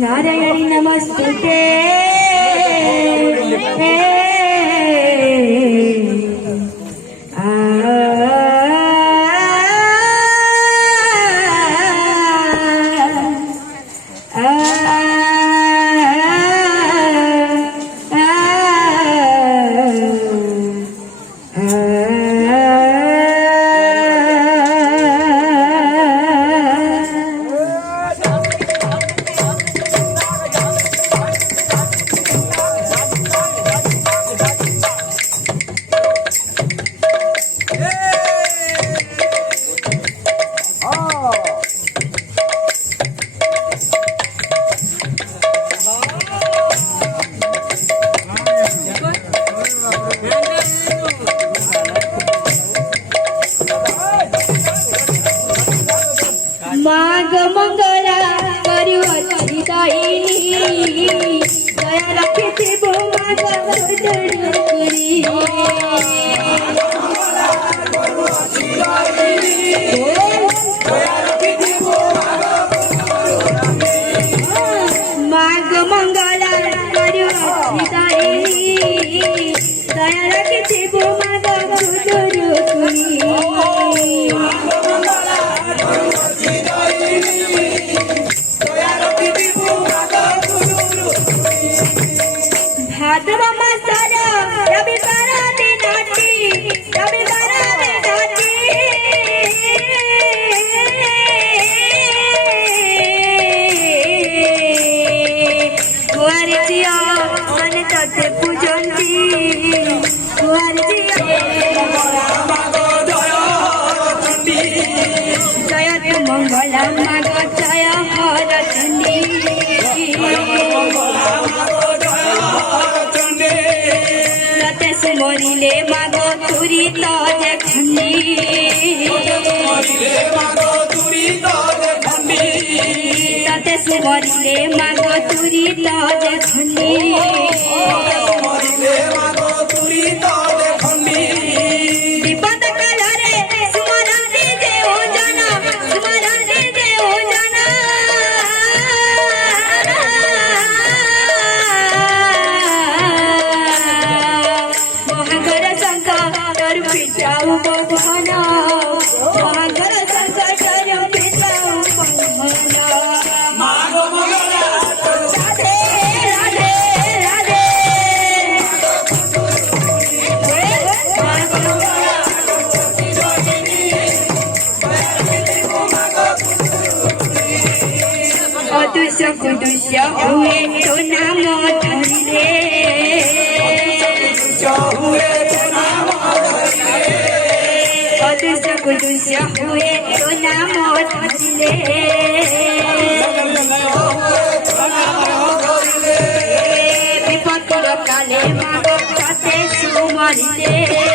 नारायणी नमस्ते माग मंगला करू अच्छी दायिनी दया रखिथे बो माग करी माग मंगला करू अच्छी दायिनी दया रखिथे बो माग करी भाद्रव मासारा रविवारा दिनाटी रविवारा दिनाटी कुंवर जिया मन तते पूजंती कुंवर जिया जय तु मंगला माग जय हर चंडी मरिले मागो तुरी ताज खंडी ताते सुमरिले मागो तुरी ताज खंडी विपद कालरे सुमराने देव जना सुमराने देव जना पिताऊ बभना महागर संकटर पिताऊ बभना मागो मंगला राधे राधे राधे अदुष्य कुदुष्य हुए तो नाम धरिले अदुष्य कुदुष्य हुए तो नाम धरिले विपद काले मागो ताते सुमरिले